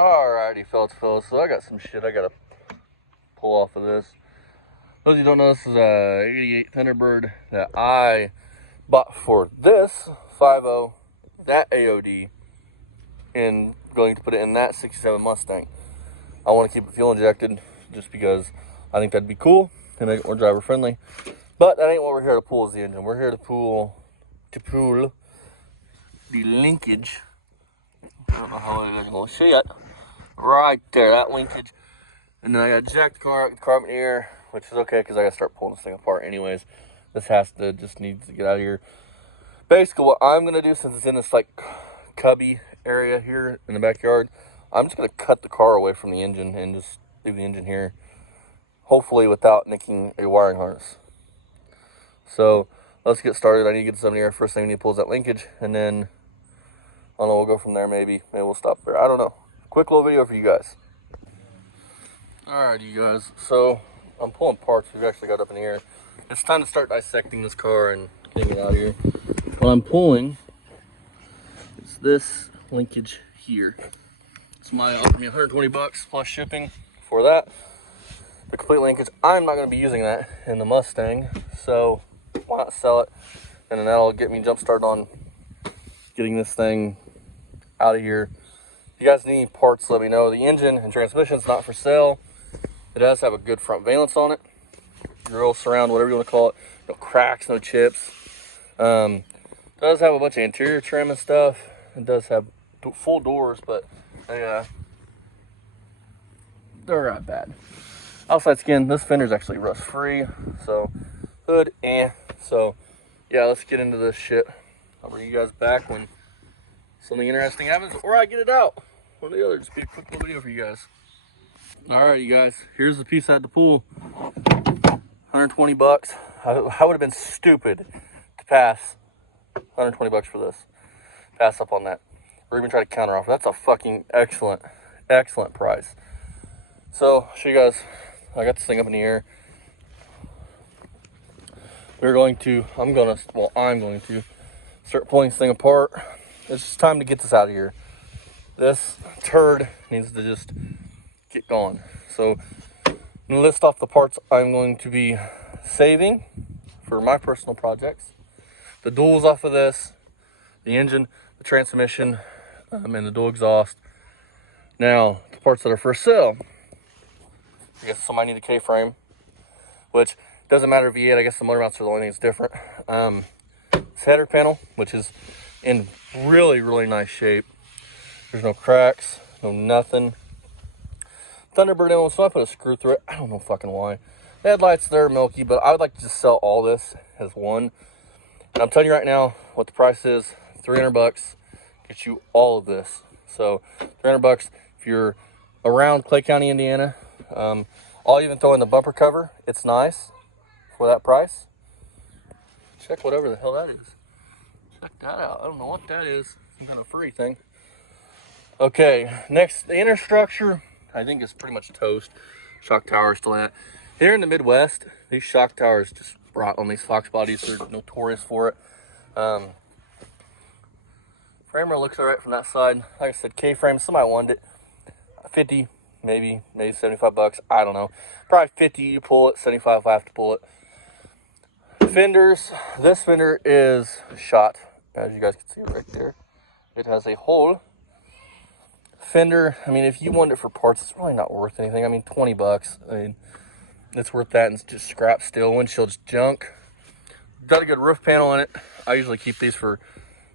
Alrighty, fellas. So I got some shit I gotta pull off of this. Those of you who don't know, this is a 88 Thunderbird that I bought for this 5.0, that AOD, and going to put it in that 67 Mustang. I want to keep it fuel injected just because I think that'd be cool and make it more driver friendly. But that ain't what we're here to pull, is the engine. We're here to pull the linkage. I don't know how I'm gonna see it. Right there, that linkage. And then I gotta jack the car out with the carbon air, which is okay because I gotta start pulling this thing apart anyways. This just needs to get out of here. Basically, what I'm gonna do, since it's in this like cubby area here in the backyard, I'm just gonna cut the car away from the engine and just leave the engine here, hopefully without nicking a wiring harness. So let's get started. I need to get this up in the air. First thing we need to pull is that linkage, and then I don't know, we'll go from there. Maybe we'll stop there. I don't know. Quick little video for you guys. Alright, you guys, so I'm pulling parts. We've actually got up in the air. It's time to start dissecting this car and getting it out of here. What I'm pulling is this linkage here. It's my offered me 120 bucks plus shipping for that. The complete linkage. I'm not going to be using that in the Mustang, so why not sell it? And then that'll get me jump started on getting this thing out of here. If you guys need any parts, let me know. The engine and transmission is not for sale. It does have a good front valence on it. Grill, surround, whatever you want to call it. No cracks, no chips. It does have a bunch of interior trim and stuff. It does have full doors, but they're not bad. Outside skin, this fender is actually rust free. So hood, So yeah, let's get into this shit. I'll bring you guys back when something interesting happens, or I get it out. One or the other. Just be a quick little video for you guys. Alright, you guys, here's the piece I had to pull. 120 bucks. I would have been stupid to pass 120 bucks for this. Pass up on that. Or even try to counter offer. That's a fucking excellent price. So, show you guys, I got this thing up in the air. I'm going to start pulling this thing apart. It's just time to get this out of here. This turd needs to just get gone. So I'm gonna list off the parts I'm going to be saving for my personal projects. The duals off of this, the engine, the transmission, and the dual exhaust. Now, the parts that are for sale. I guess some might need a K-frame, which doesn't matter V8. I guess the motor mounts are the only thing that's different. This header panel, which is in really, really nice shape. There's no cracks, no nothing. Thunderbird emblem, so I put a screw through it. I don't know fucking why. The headlights, they're milky, but I would like to just sell all this as one. And I'm telling you right now what the price is. 300 bucks gets you all of this. So 300 bucks if you're around Clay County, Indiana. I'll even throw in the bumper cover. It's nice for that price. Check whatever the hell that is. Check that out. I don't know what that is. Some kind of furry thing. Okay, next, the inner structure, I think is pretty much toast. Shock tower still in it. Here in the Midwest, these shock towers just rot on these Fox bodies. They're notorious for it. Framer looks all right from that side. Like I said, K-frame, somebody wanted it. 50, maybe 75 bucks. I don't know. Probably 50 you pull it, 75 if I have to pull it. Fenders, this fender is shot. As you guys can see right there. It has a hole. Fender, I mean, if you want it for parts, it's really not worth anything. I mean, 20 bucks. I mean, it's worth that, and it's just scrap steel. Windshield's junk. Got a good roof panel in it. I usually keep these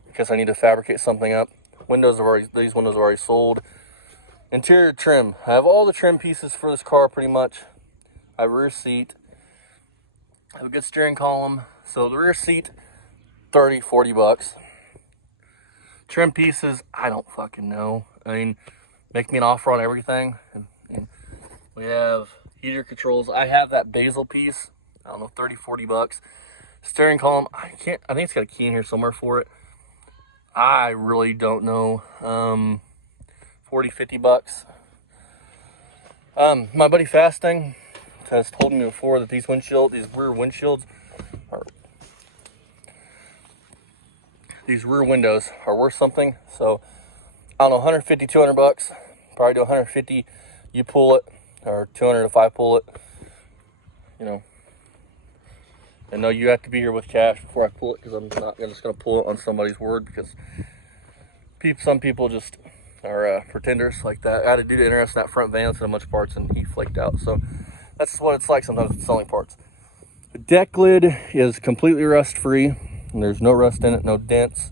because I need to fabricate something up. These windows are already sold. Interior trim. I have all the trim pieces for this car pretty much. I have a rear seat. I have a good steering column. So the rear seat, 30, 40 bucks. Trim pieces, I don't fucking know. I mean, make me an offer on everything. And we have heater controls. I have that bezel piece. I don't know, 30, 40 bucks. Steering column, I think it's got a key in here somewhere for it. I really don't know. 40, 50 bucks. My buddy Fasting has told me before that these rear windshields are these rear windows are worth something. So I don't know, 150, 200 bucks. probably do 150, you pull it, or 200 if I pull it, you know. And no, you have to be here with cash before I pull it, because I'm not just going to pull it on somebody's word, because some people just are pretenders like that. I had a dude interested in that front van, so much parts, and he flaked out. So that's what it's like sometimes with selling parts. The deck lid is completely rust free, and there's no rust in it, no dents,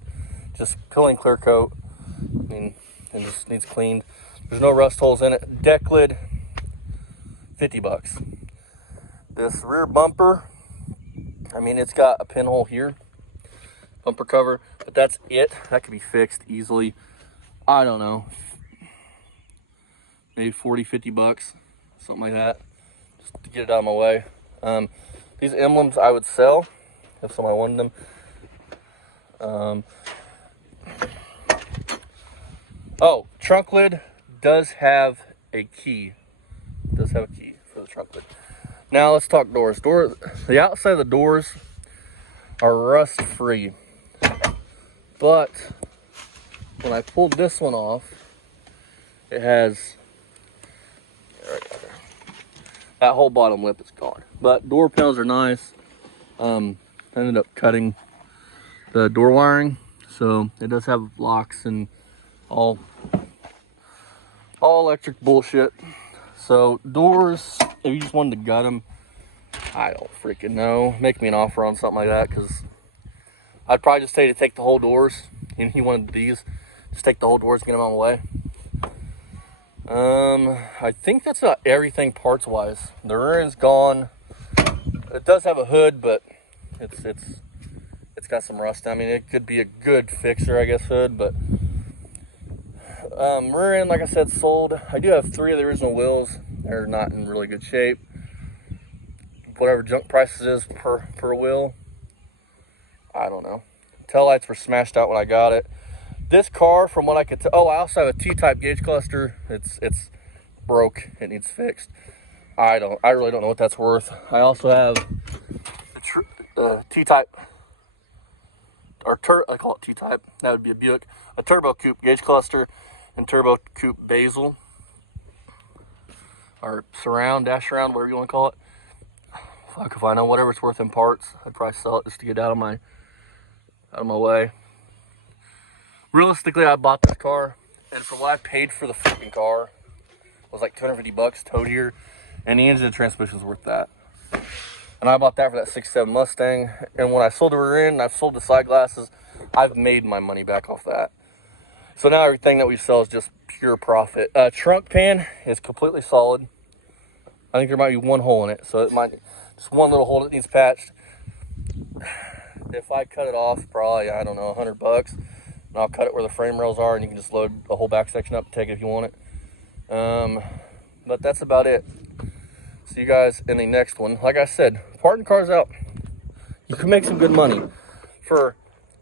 just peeling clear coat. I mean, it just needs cleaned. There's no rust holes in it. Deck lid, $50. This rear bumper, I mean, it's got a pinhole here, bumper cover, but that's it. That could be fixed easily. I don't know, maybe 40, 50 bucks, something like that, just to get it out of my way. These emblems I would sell if somebody wanted them. Oh, trunk lid does have a key. It does have a key for the trunk lid. Now let's talk doors. The outside of the doors are rust free, but when I pulled this one off, it has that whole bottom lip is gone. But door panels are nice. I ended up cutting the door wiring, so it does have locks and all electric bullshit. So doors, if you just wanted to gut them, I don't freaking know. Make me an offer on something like that, because I'd probably just tell you to take the whole doors. And he wanted these, just take the whole doors and get them on the way. I think that's about everything parts wise. The rear end's gone. It does have a hood, but it's got some rust. I mean, it could be a good fixer, I guess, hood, but rear end, like I said, sold. I do have 3 of the original wheels. They're not in really good shape. Whatever junk prices is per wheel, I don't know. Tail lights were smashed out when I got it. This car, from what I could tell, oh, I also have a T-type gauge cluster. It's broke. It needs fixed. I really don't know what that's worth. I also have the T-type, or I call it T-type. That would be a Buick. A turbo coupe gauge cluster and turbo coupe bezel, or surround, dash surround, whatever you want to call it. Fuck if I know. Whatever it's worth in parts, I'd probably sell it just to get out of my way. Realistically, I bought this car, and for what I paid for the freaking car, it was like 250 bucks towed here, and the engine and transmission was worth that. And I bought that for that 67 Mustang, and when I sold the rear end and I've sold the side glasses, I've made my money back off that. So now everything that we sell is just pure profit. Trunk pan is completely solid. I think there might be one hole in it, so it might just one little hole that needs patched. If I cut it off, probably, I don't know, 100 bucks, and I'll cut it where the frame rails are, and you can just load the whole back section up and take it if you want it. But that's about it. See you guys in the next one. Like I said, parting cars out, you can make some good money.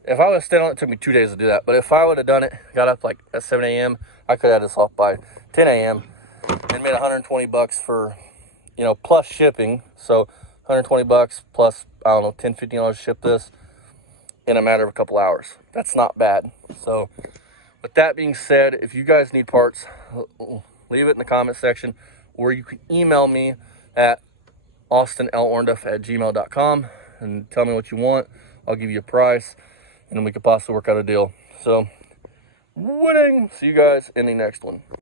If I would have stayed on it, took me 2 days to do that. But if I would have done it, got up like at 7 a.m., I could have had this off by 10 a.m. and made 120 bucks for, plus shipping. So 120 bucks plus, I don't know, $10, $15 to ship this in a matter of a couple hours. That's not bad. So with that being said, if you guys need parts, leave it in the comment section, or you can email me at austinlornduff@gmail.com and tell me what you want. I'll give you a price, and then we could possibly work out a deal. So, winning. See you guys in the next one.